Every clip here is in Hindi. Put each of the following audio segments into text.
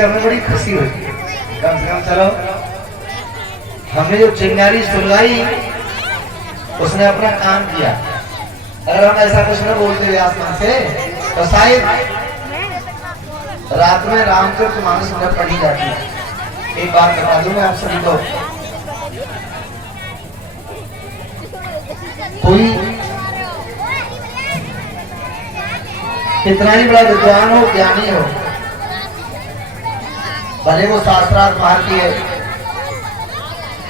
हमें बड़ी खुशी हुई। कम से कम चलो हमने जो चिंगारी सुलगाई उसने अपना काम किया। अगर हम ऐसा कुछ न बोलते हुए आसमान से तो शायद रात में रामचरितमानस में पढ़ी जाती है। एक बात बता दूं मैं आप सभी को, कोई कितना ही बड़ा विद्वान हो, ज्ञानी हो, भले वो शास्त्रार्थ भारतीय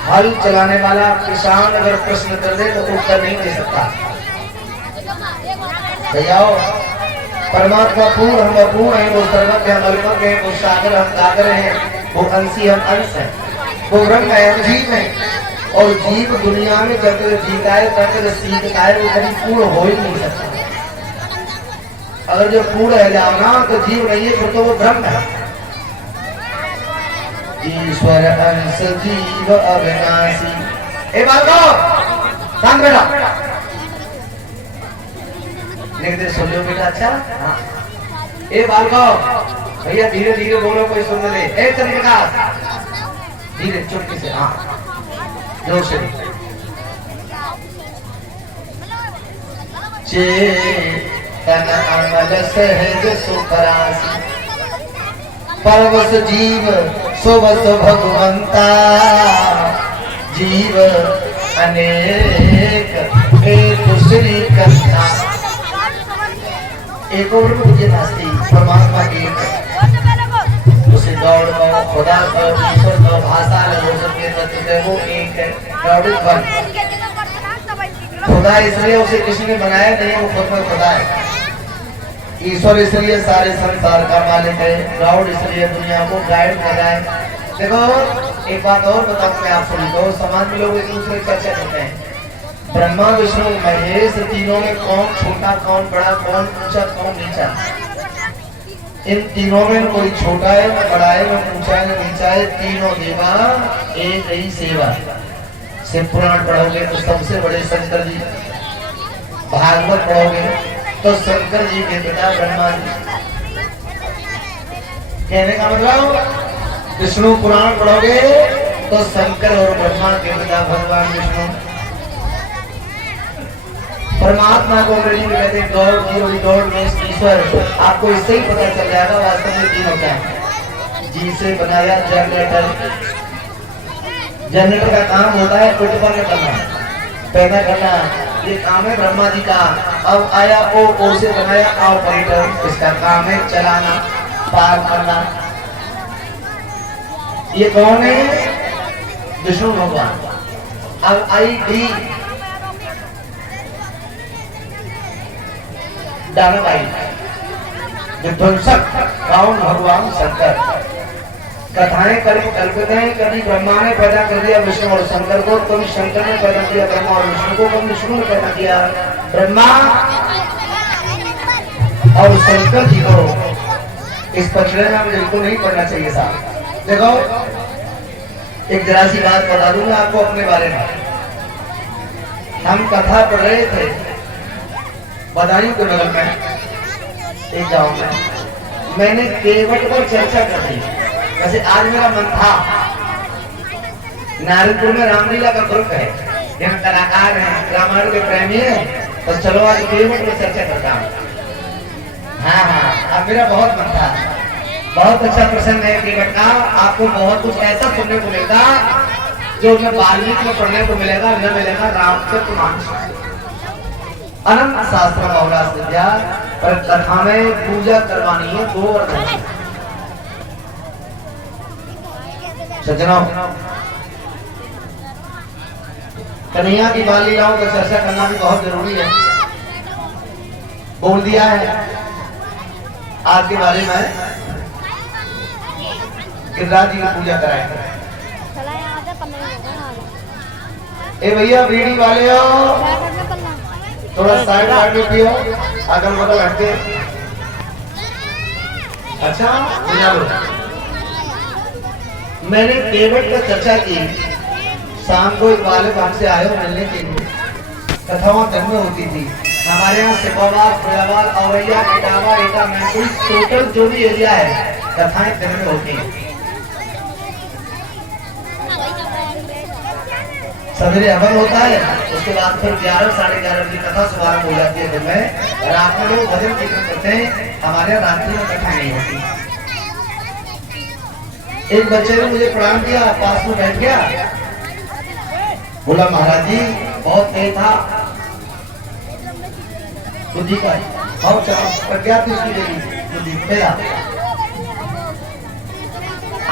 हल चलाने वाला किसान अगर प्रश्न कर दे तो उत्तर नहीं दे सकता। भैया परमात्मा पूर्ण, हम अपूर्ण हैं, वो सर्वज्ञ हम अल्पज्ञ हैं, वो सागर हम सागर हैं, वो अंशी हम अंश हैं, वो ब्रह्म है हम जीव हैं। और जीव दुनिया में जब जीता है तब सीखता है, वो कभी पूर्ण हो ही नहीं सकता। अगर जो पूर्ण है जाओ ना तो जीव नहीं है, फिर तो वो ब्रह्म है। ईश्वर अंश जीव अविनाशी। ए बालको काम बेटा देखते सुन लो बेटा। अच्छा हाँ। ए बालको भैया धीरे धीरे बोलो, कोई सुन ले। ए चंद्रप्रकाश धीरे चुटकी से, हाँ जोर से। चेतन अमल सहज सुखरासी, परवश जीव सुबस भगवंता, जीव अनेक श्री कथा। एक और मुझे नास्ती परमात्मा एक, उसे दौड़ को खुदा को ईश्वर को भाषा हो सकते तत्व है, वो एक है। खुदा इसलिए उसे किसी ने बनाया नहीं, वो खुद में खुदा है। ईश्वर इसलिए सारे संसार का मालिक है, गॉड इसलिए दुनिया को गाइड कर रहा है। देखो एक बात और बताऊं मैं आप सभी को, समाज में लोग एक दूसरे चर्चा करते हैं, ब्रह्मा विष्णु महेश तीनों में कौन छोटा कौन बड़ा, कौन ऊंचा कौन नीचा। इन तीनों में कोई छोटा है न बड़ा है, न ऊंचा है न नीचा है, तीनों देवा एक ही सेवा। शिव पुराण पढ़ोगे तो सबसे बड़े शंकर जी, भागवत पढ़ोगे तो शंकर जी के पिता ब्रह्मा जी। कहने का मतलब विष्णु पुराण पढ़ोगे तो शंकर और ब्रह्मा के पिता भगवान विष्णु। परमात्मा को अंग्रेजी में कहते हैं गॉड ईश्वर। आपको इससे ही पता चल जाएगा वास्तव में तीन होता है। जी से बनाया जनरेटर, जनरेटर का काम होता है उत्पन्न करना, पैदा करना, ये काम है ब्रह्मा जी का। अब आया ओ से बनाया ऑपरेटर, इसका काम है चलाना, पार करना। ये कौन है? विष्णु भगवान। अब आई डी दानवाई विध्वंसक, कौन? भगवान शंकर। कथाएं कल्पित हैं, कभी ब्रह्मा ने पैदा कर दिया विष्णु और शंकर को, कभी शंकर ने पैदा किया ब्रह्मा और विष्णु को, कभी विष्णु ने पैदा किया ब्रह्मा और शंकर जी को। इस पचड़े में हमें बिल्कुल नहीं पढ़ना चाहिए साहब। देखो एक जरा सी बात बता दूंगा आपको अपने बारे में। हम कथा पढ़ रहे थे बदायूं के बगल में एक गांव में, मैंने केवट पर चर्चा कर दी। वैसे आज मेरा मन था, नारायणपुर में रामलीला का ग्रुप है, यहाँ कलाकार हैं, रामायण के प्रेमी हैं, तो चलो आज केवट पर चर्चा करता हूँ। हाँ, अब मेरा बहुत मन था। बहुत अच्छा प्रसंग है केवट का। आपको बहुत कुछ ऐसा सुनने को मिलेगा जो न वाल्मीकि में पढ़ने को मिलेगा, न मिलेगा रामचरितमानस। अनंत शास्त्र बहुलास विद्या, पर कथा में पूजा करवानी है गोवर्धन। सज्जनों, कन्हैया की बाल लीलाओं पर चर्चा करना भी बहुत जरूरी है। बोल दिया है आज के बारे में, गिरिराज जी की पूजा कराएंगे। ए भैया बीड़ी वाले हो, थोड़ा साइड वाइड में पियो, अगल बगल हटके। अच्छा बुझा लो, मैंने केवट का चर्चा की। शाम को एक बालक हमसे आए मिलने के लिए, कथाओं दिन में होती थी हमारे यहाँ। सिकोवार, फुलावार, औरैया, इटावा, एटा, मैनपुरी, टोटल जो भी एरिया है कथाएं दिन में होती हैं। सवेरे हवन होता है, उसके बाद फिर 11 साढ़े 11 बजे कथा शुभारंभ हो जाती है दिन में। रात में लोग भजन कीर्तन करते हैं, हमारे यहाँ रात्रि में कथा नहीं होती। एक बच्चे ने मुझे प्रणाम किया, पास में बैठ गया, बोला महाराज जी बहुत तेज था बुद्धि का, बहुत प्रज्ञा थी उसकी बुद्धि मेरा।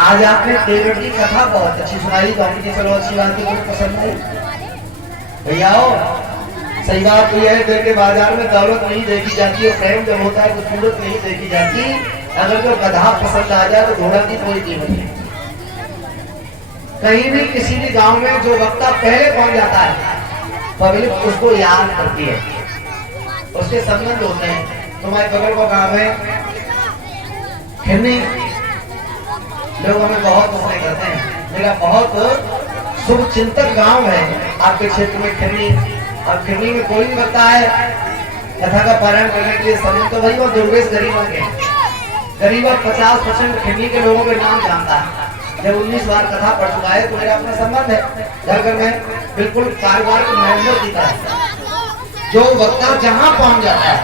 आज आपने देवगढ़ की कथा बहुत अच्छी सुनाई, तो हमने चलो अच्छी बात है, पसंद आई भैया। सही बात तो यह है, दिल के बाजार में दौलत नहीं देखी जाती और प्रेम जब होता है तो सूरत नहीं देखी जाती। अगर जो गधा पसंद आ जाए तो घोड़ा की कोई कीमत नहीं। कहीं भी किसी भी गांव में जो वक्ता पहले पहुंच जाता है, पब्लिक उसको याद करती है, उसके संबंध होते हैं। तुम्हारे बगल का गांव है खिरनी, लोग हमें बहुत पसंद करते हैं, मेरा बहुत शुभ चिंतक गांव है आपके क्षेत्र में खिरनी। अब खिरनी में कोई भी वक्ता है कथा का पारायण करने के लिए समय, तो भाई वो दुर्वेश गरीब के करीबन 50% खिरनी के लोगों के नाम जानता है। जब 19 बार कथा पढ़ चुका है तो मेरा अपना संबंध है, घर में बिल्कुल कारोबार के मैनेजर की तरह। जो वक्ता जहां पहुंच जाता है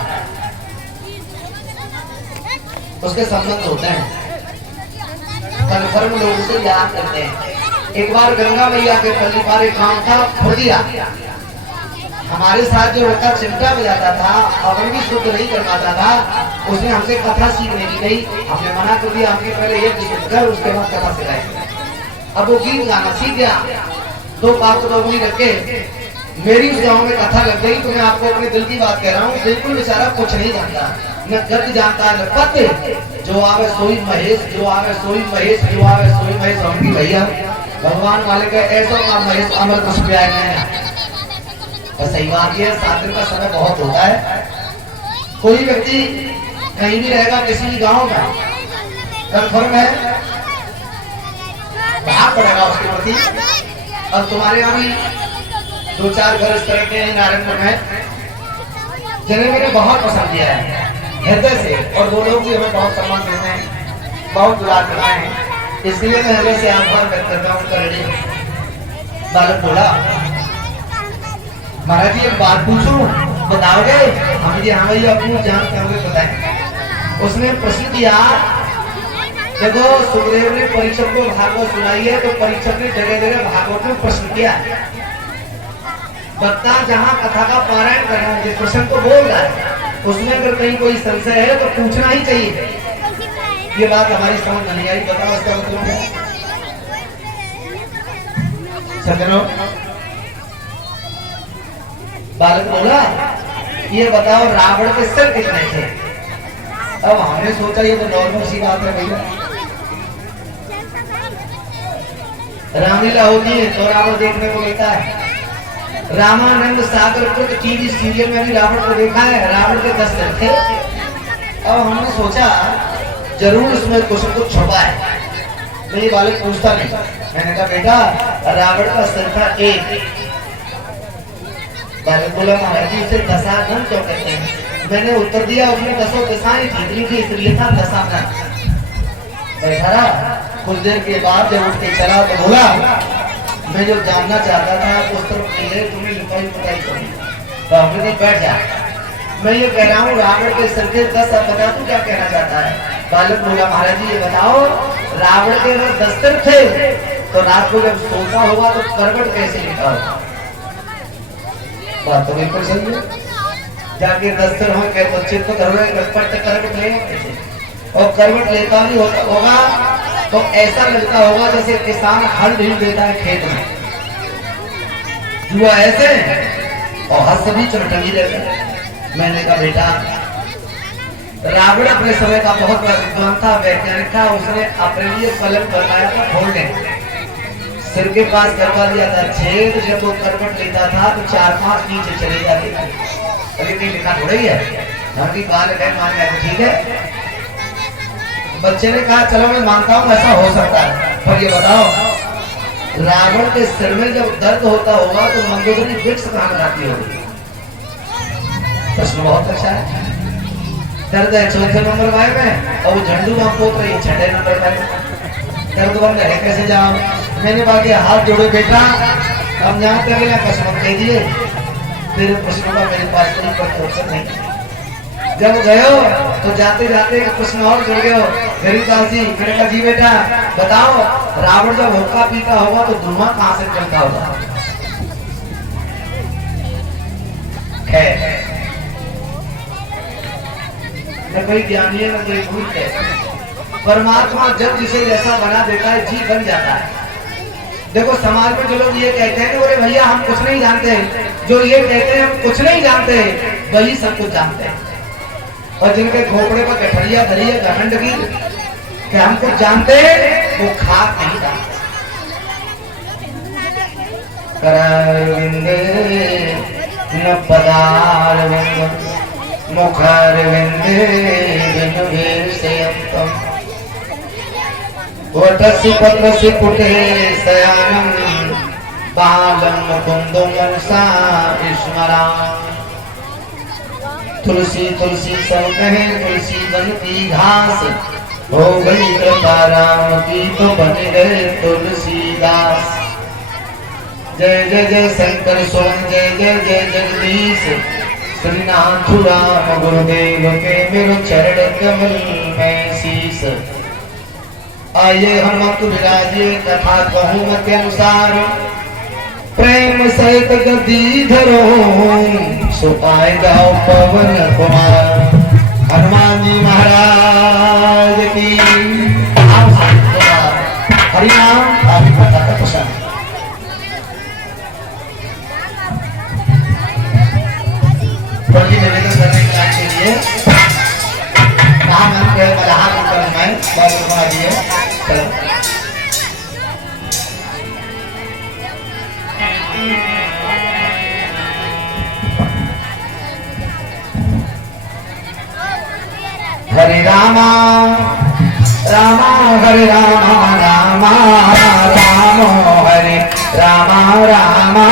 उसके संबंध होते हैं, कन्फर्म लोग उसे याद करते हैं। एक बार गंगा मैया के पल्ली पार एक गांव था फुर्दिया, हमारे साथ जो लड़का चिमटा बजाता था, हवन भी शुद्ध नहीं कर पाता था, उसने हमसे कथा सीखने की गई। हमने मना कर दिया, हमने पहले ये कर उसके बाद कथा सिखाएंगे। अब वो गीत गाना सीख गया, 2 पाप तो उंगली रख के मेरी उस गाँव में कथा लग गई। तो मैं आपको अपने दिल की बात कह रहा हूँ, बिल्कुल बेचारा कुछ नहीं जानता, न गद्य जानता है न पद्य। जो आवे सोई महेश, जो आवे सोई महेश, जो आवे सोई महेश। हम भैया भगवान वाले का ऐसा नाम महेश अमर कृष्ण है। सही बात है, 7 दिन का समय बहुत होता है। कोई व्यक्ति कहीं भी रहेगा किसी भी गांव में, कन्फर्म है भाग पड़ेगा उसके प्रति। और तुम्हारे यहाँ भी 2-4 घर इस तरह के हैं नारायणपुर में, जिन्हें मैंने बहुत पसंद किया है हृदय से, और वो लोग भी हमें बहुत सम्मान देते हैं, बहुत दुलार करते हैं। इसलिए मैं हृदय से आभार व्यक्त करता हूँ। बालक बोला महाराज जी एक बात पूछूं, बताओगे? हम जी हाँ भैया अपनी जान क्या बताएं। उसने प्रश्न किया, देखो सुखदेव ने परीक्षक को भागवत सुनाई है, तो परीक्षक ने जगह जगह भागवत में प्रश्न किया। वक्ता जहाँ कथा का पारायण कर रहा है, प्रश्न को बोल रहा है, उसमें अगर कहीं कोई संशय है तो पूछना ही चाहिए। ये बात हमारी समझ नहीं आई, बताओ इसका मतलब है सज्जनों। बालक बोला ये बताओ रावण के सिर कितने थे? अब हमने सोचा ये तो नॉर्मल सी बात है भैया, रामलीला होती है तो रावण देखने को मिलता है। रामानंद सागर को टीवी सीरियल में भी रावण को देखा है, रावण के 10 सिर थे। अब हमने सोचा जरूर इसमें कुछ न कुछ छुपा है। मेरी बालक पूछता नहीं, मैंने कहा बेटा रावण का सिर था 1। बालक बोला महाराज जी इसे दशानन क्यों कहते हैं? मैंने उत्तर दिया उसने 10 दिशाएं जीत ली थी, इसलिए था दशानन। बैठा रहा, कुछ देर के बाद जब उठ के चला तो बोला मैं जो जानना चाहता था उस तरफ मिले, तुम्हें लिपाई पुताई करी। तो हमने कहा बैठ जा, मैं ये कह रहा हूँ रावण के सिर के 10, अब बता तू क्या कहना चाहता है? बालक बोला महाराज जी ये बताओ रावण के अगर 10 सिर थे तो रात को जब सोता होगा तो करवट कैसे लेता होगा? बात तो बिल्कुल सही है। जाके 10 सिर हो गए तो चित्त करवट ले, और करवट लेता भी होगा तो ऐसा लगता होगा जैसे किसान हल ढील देता है खेत में, जुआ ऐसे और हाथ से भी चमटंगी रहता है। मैंने कहा बेटा रावण अपने समय का बहुत बड़ा विद्वान था, वैज्ञानिक था, उसने अपने लिए कलम बनाया था फोड़ने, सिर के पास करवा दिया था छेद। जब वो करवट लेता था तो 4-5 नीचे चले जाते थे। अभी नहीं लिखा थोड़ा ही है, बाकी बाल है मान जाए ठीक है। बच्चे ने कहा चलो मैं मानता हूँ ऐसा हो सकता है, पर ये बताओ रावण के सिर में जब दर्द होता होगा तो मंदोदरी वृक्ष कहाँ लगाती होगी? प्रश्न बहुत अच्छा है। दर्द है चौथे नंबर में और वो झंडू वहां पोत रही छठे नंबर में। दर्द बंद है कैसे जाओ? मैंने बाकी हाथ जोड़े बेटा, हम यहाँ तक गए कसम कह दिए, तेरे प्रश्नों का मेरे पास कोई उत्तर नहीं। जब गए तो जाते जाते प्रश्न और जुड़ गए, गरीबदास जी। मैंने कहा जी बेटा बताओ, रावण जब हुक्का पीता होगा तो धुआं कहां से चलता होगा? है न कोई ज्ञानी है न कोई मूर्ख है। परमात्मा जब जिसे जैसा बना देता है जी बन जाता है। देखो समाज में जो लोग ये कहते हैं कि अरे भैया हम कुछ नहीं जानते, जो ये कहते हैं हम कुछ नहीं जानते, वही सब कुछ जानते हैं। और जिनके खोपड़े पर गठरिया धरी है घमंड की कि हम कुछ जानते हैं, वो खाक नहीं जानते। करारविंदे न पदारविंद मुखारविंदे विनुवेशयन्तम् वटसि पत्रसि पुटे शयानं बालं मुकुन्दं मनसा स्मरामि। तुलसी तुलसी सब कहे तुलसी बनती घास, हो गई कृपा राम की तो बन गए तुलसीदास। जय जय जय शंकर सोहन, जय जय जय जगदीश, श्रीनाथ राम गुरुदेव के मेरे चरण कमल में शीस। आइए हनुमत विराजिए कथा कहूँ मत अनुसार, प्रेम सहित गद्दी धरो सो पाए जाओ पवन कुमार। हनुमान जी महाराज की हरिनाम आपकी कथा का प्रसंग। निवेदन करने के लिए कहा मन के मलहार कर मैं बहुत घुमा दिए। चलो हरे रामा रामा हरे रामा रामा राम हरे रामा रामा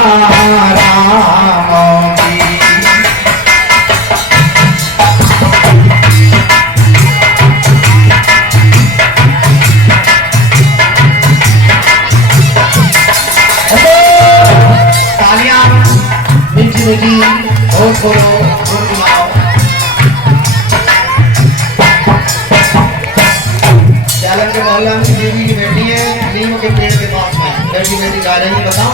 राम की। तालियां मीठी मीठी बहुत बोलो गुनगुनाओ। जालन के मोहल्ला में देवी की बेटी है, नीम के पेड़ के पास में बेटी बेटी गा रही। बताओ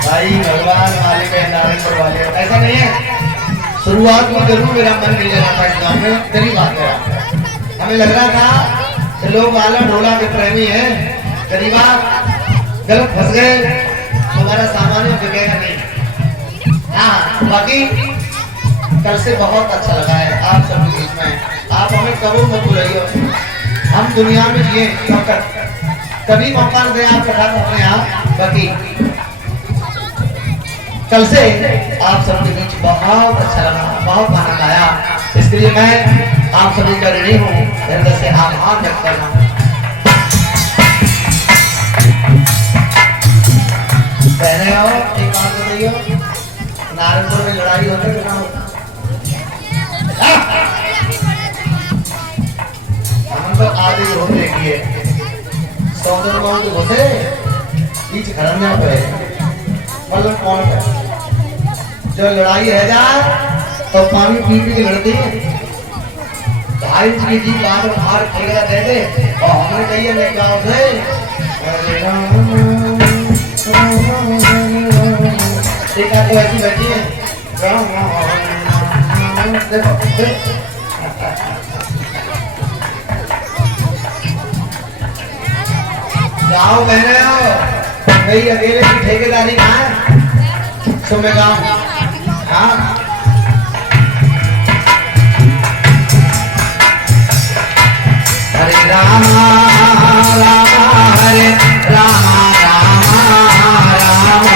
भाई भगवान वाले के नारायण वाले ऐसा नहीं है। शुरुआत में जरूर मेरा मन नहीं लगा था इस गाँव में, तेरी बात है। हमें लग रहा था कि लोग वाला ढोला के प्रेमी है, गरीबा गलत फंस गए, हमारा सामान बिकेगा नहीं। हाँ बाकी कल से बहुत अच्छा लगा है आप सबके बीच में। आप हमें करो मत बुलाइए, हम दुनिया में जिए कभी मौका न दे आप कथा अपने आप। बाकी कल से आप सबके बीच बहुत अच्छा लगा, बहुत आनंद आया। इसके लिए मैं आप सभी का ऋणी हूँ, हृदय से आभार व्यक्त करना हूँ। पहले हो एक बात बताइए, नारायणपुर में लड़ाई होती है ना? हम तो आगे हो देखिए 14 माउंट होते बीच खड़ना पे मतलब कौन है जो लड़ाई है जा तो पानी पी पी के लड़ती है। 2.5 की जी बाहर बाहर खेलना दे दे और हमने कही है गाँव से देखा तो ऐसी बैठी है। जाओ बहने मेरी अकेले की ठेकेदारी कहाँ है? सुबह गाँव हाँ हरे रामा रामा हरे रामा रामा राम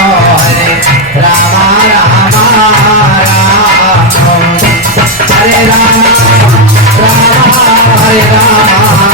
हरे रामा रामा राम हरे रामा रामा हरे रामा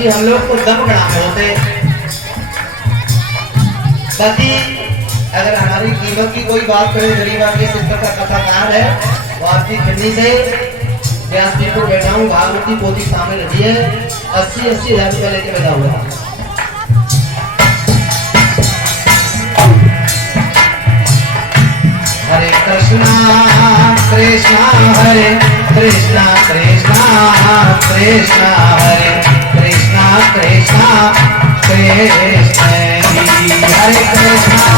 बाकी हम लोग को दम बड़ा में होते। बाकी अगर हमारी कीमत की कोई बात करें, गरीब आदमी सिस्टर का कथाकार है, वो आपकी खिड़की से व्यासपीठ पर बैठा हूँ, भागवती पोथी सामने रखी है, 80-80 हजार रुपया लेके बैठा हुआ है। हरे कृष्णा कृष्णा हरे कृष्णा कृष्णा कृष्णा हरे कृष्णा कृष्णा कृष्ण हरे कृष्णा।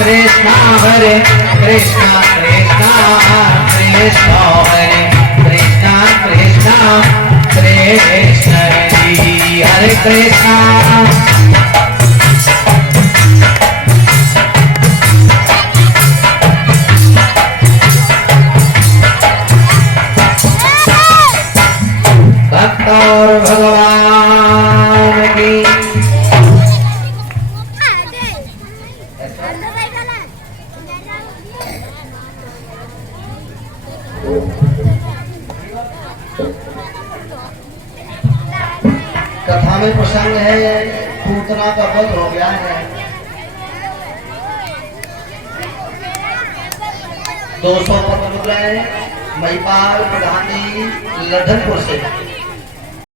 कृष्णा हरे कृष्णा कृष्णा कृष्णा हरे कृष्णा कृष्णा कृष्ण हरे कृष्णा। भक्त और भगवान की कथा में प्रसंग है, पूतना का वध हो गया है। 200 पत्र महिपाल प्रधान जी लखनपुर से